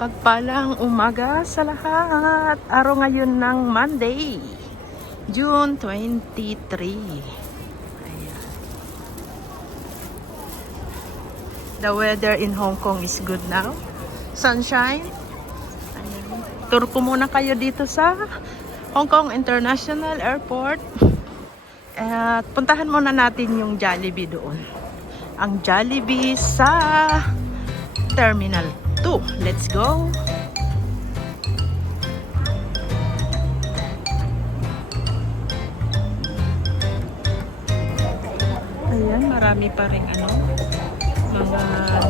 Mapagpalang umaga sa lahat. Araw ngayon ng Monday, June 23. Ayan. The weather in Hong Kong is good now. Sunshine. Ayan. Tour ko muna kayo dito sa Hong Kong International Airport. At puntahan muna natin yung Jollibee doon. Ang Jollibee sa Terminal 2. Let's go! Ayan, marami pa rin mga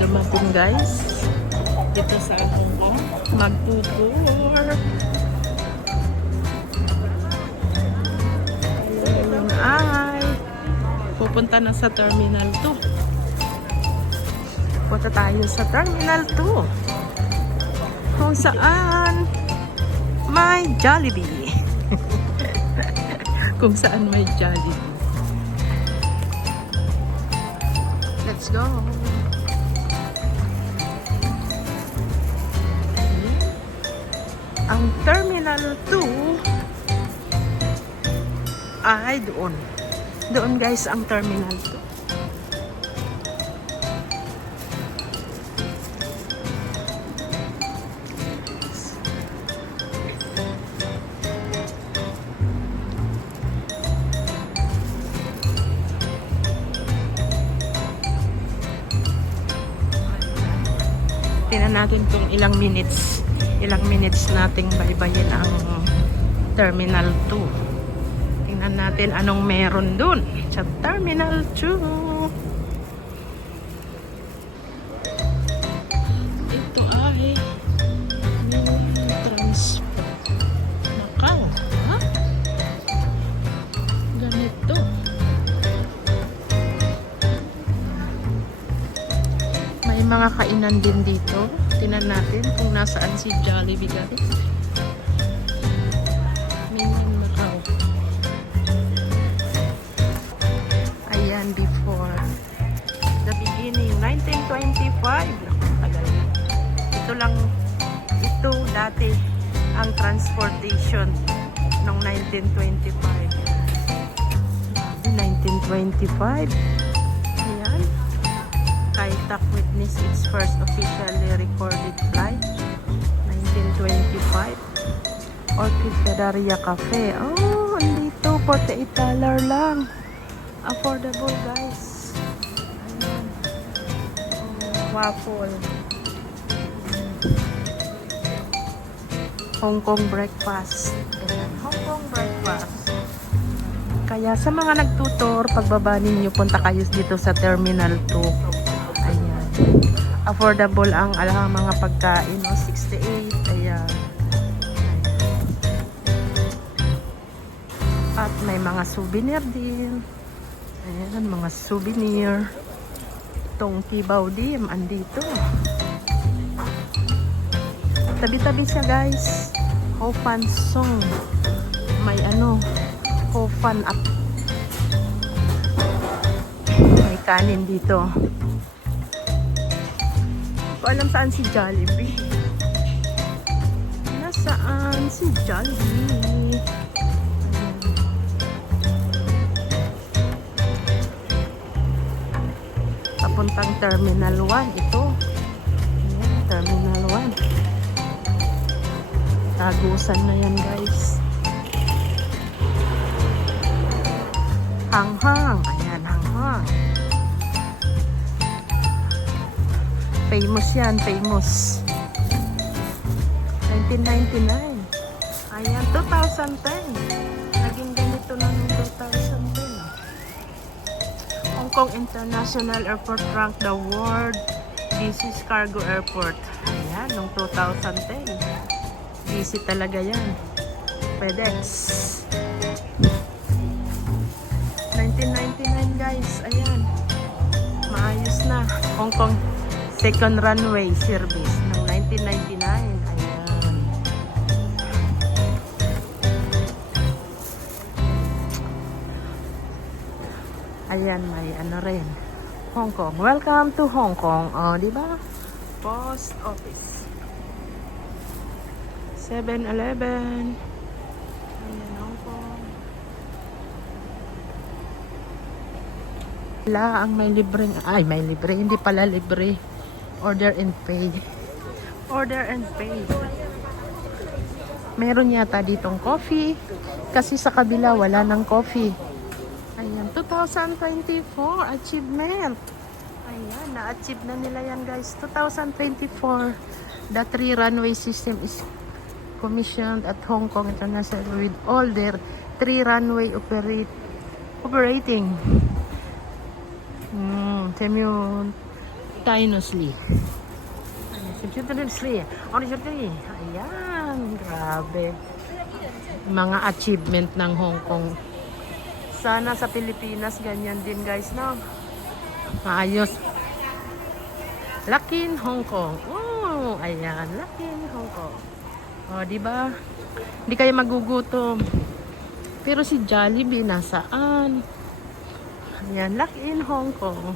dumating guys dito sa Hong Kong. Magtutour. Ayun ay pupunta na sa Terminal 2. Punta tayo sa Terminal 2 kung saan may Jollibee. Kung saan may Jollibee. Let's go. Ang Terminal 2 ay doon. Doon guys ang Terminal 2. Tingnan natin kung ilang minutes nating baybayin ang Terminal 2. Tingnan natin anong meron dun sa Terminal 2. Ito ay transport. Macau. Ha? Ganito. May mga kainan din dito. Tingnan natin kung nasaan si Jollibee guys. Minion Macau. Ayan, before the beginning 1925. Tagal na. Ito dati ang transportation noong 1925. 1925. Ayan. Kai Tak witnessed its first officially recorded flight 1925. Orchid Padaria Cafe. Oh, andito $48 lang. Affordable guys. Ayan. Oh, waffle. Hong Kong breakfast. Ayan, Hong Kong breakfast. Kaya sa mga nagtutor, pagbaba ninyo, punta kayo dito sa Terminal 2. Affordable ang mga pagkain, 68. Ayan. At may mga souvenir din. Ayan, mga souvenir. Itong Kibaw Dim andito. Tabi-tabi siya guys. Ho Fan Song. May Ho Fan Up. May kanin dito. Alam saan si Jollibee. Nasaan si Jollibee? Papuntang Terminal 1 ito. Ayan, Terminal 1. Tagusan na yan guys. Hanghang. Ayan, hanghang. Famous yan, famous. 1999. Ayan, 2010. Naging ganito na noong 2010. Hong Kong International Airport ranked the world busiest cargo airport. Ayan, noong 2010. Busy talaga yan. FedEx. 1999 guys, ayan. Maayos na. Hong Kong second runway service ng 1999. Ayan. Ayan, may rin. Hong Kong. Welcome to Hong Kong. Oh, di ba? Post office. 7-Eleven. Ayan, Hong Kong. Wala ang may libreng, ay may libre, hindi pala libre. Order and pay. Order and pay. Meron yata ditong coffee. Kasi sa kabila wala ng coffee. Ayan, 2024 achievement. Ayan, na-achieve na nila yan guys. 2024, the 3-runway system is commissioned at Hong Kong International with all their 3-runway operating simultaneously. Ayan, grabe. Mga achievement ng Hong Kong. Sana sa Pilipinas ganyan din guys, no? Maayos. Lakin Hong Kong. Oh, ayan, Lakin Hong Kong. Oh, di ba? Hindi kayo magugutom. Pero si Jollibee nasaan? Ayan, Lakin Hong Kong.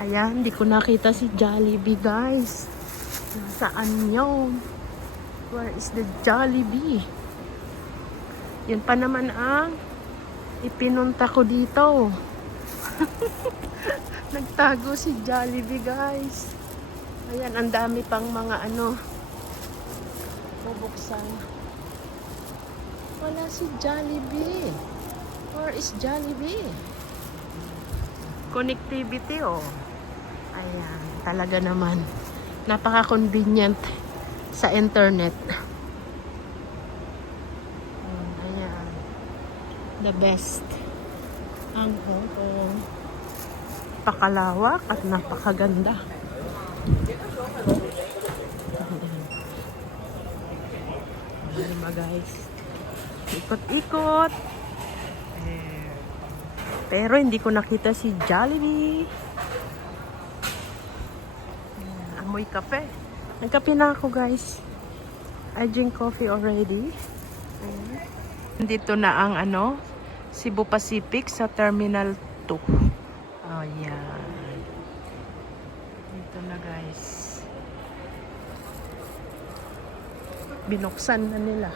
Ayan, hindi ko nakita si Jollibee, guys. Nasaan yun? Where is the Jollibee? Yun pa naman ang ipinunta ko dito. Nagtago si Jollibee, guys. Ayan, ang dami pang mga bubuksan. Wala si Jollibee. Where is Jollibee? Connectivity, oh. Ayan, talaga naman. Napaka-convenient sa internet. Ayan. The best. Ang Hong Kong. Pakalawak at napakaganda. Ayan ba guys? Ikot-ikot. Pero hindi ko nakita si Jollibee. Ayan, amoy kape. Nagkape na ako guys. I drink coffee already. Ayan. Dito na ang Cebu Pacific sa Terminal 2. Oh, yan. Dito na guys. Binuksan na nila.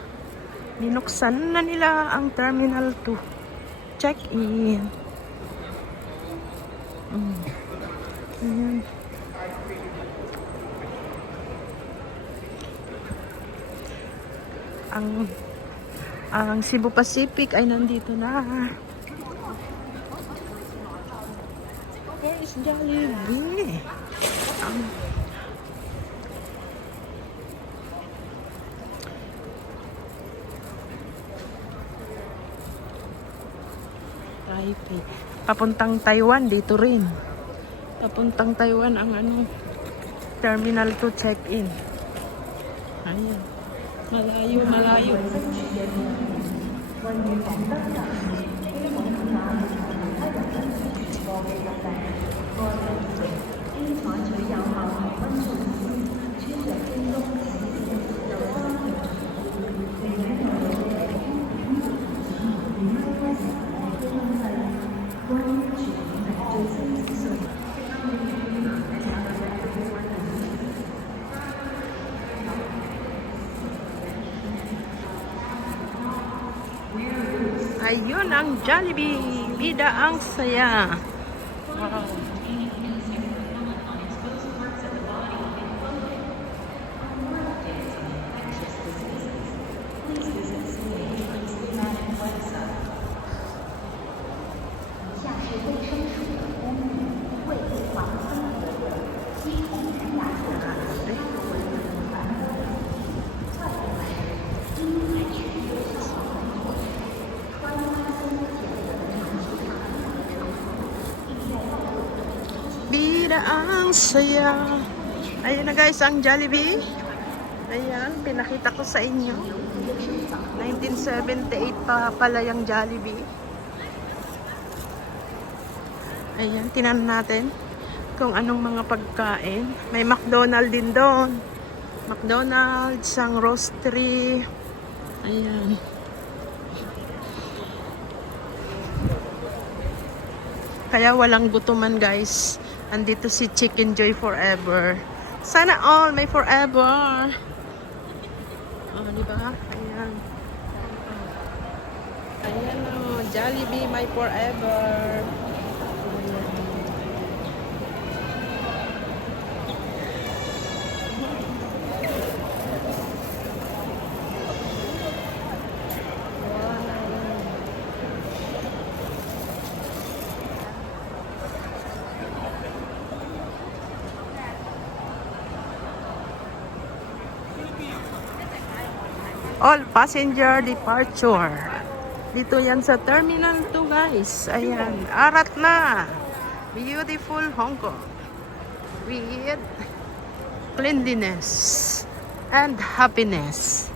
Binuksan na nila ang Terminal 2. Check-in. Ayan. Ang Cebu Pacific ay nandito na. Where is Jollibee? Taipei. Papuntang Taiwan dito rin. Papuntang Taiwan ang Terminal 2 check-in. Ayan. Malayo, malayo. Ayun ang Jollibee. Bida ang saya. Wow. Bida ang saya. Ayun na guys, ang Jollibee. Ayan, pinakita ko sa inyo. 1978 pa pala yung Jollibee. Ayan, tinan natin kung anong mga pagkain. May McDonald's din doon. McDonald's, ang roastery. Ayan. Kaya walang gutuman guys. Andito si Chicken Joy Forever. Sana all may forever. Oh, di ba? Ayan. Ayan o. Jollibee may forever. All passenger departure. Dito yan sa Terminal 2 guys. Ayan. Arat na. Beautiful Hong Kong. With cleanliness and happiness.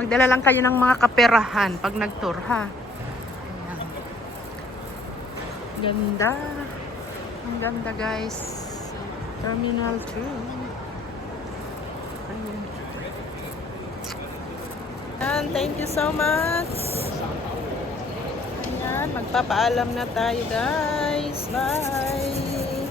Magdala lang kayo ng mga kaperahan pag nag-tour ha. Ayan. Ganda. Ang ganda guys. Terminal 2. Ayan. And thank you so much. Ayan, magpapaalam na tayo guys. Bye.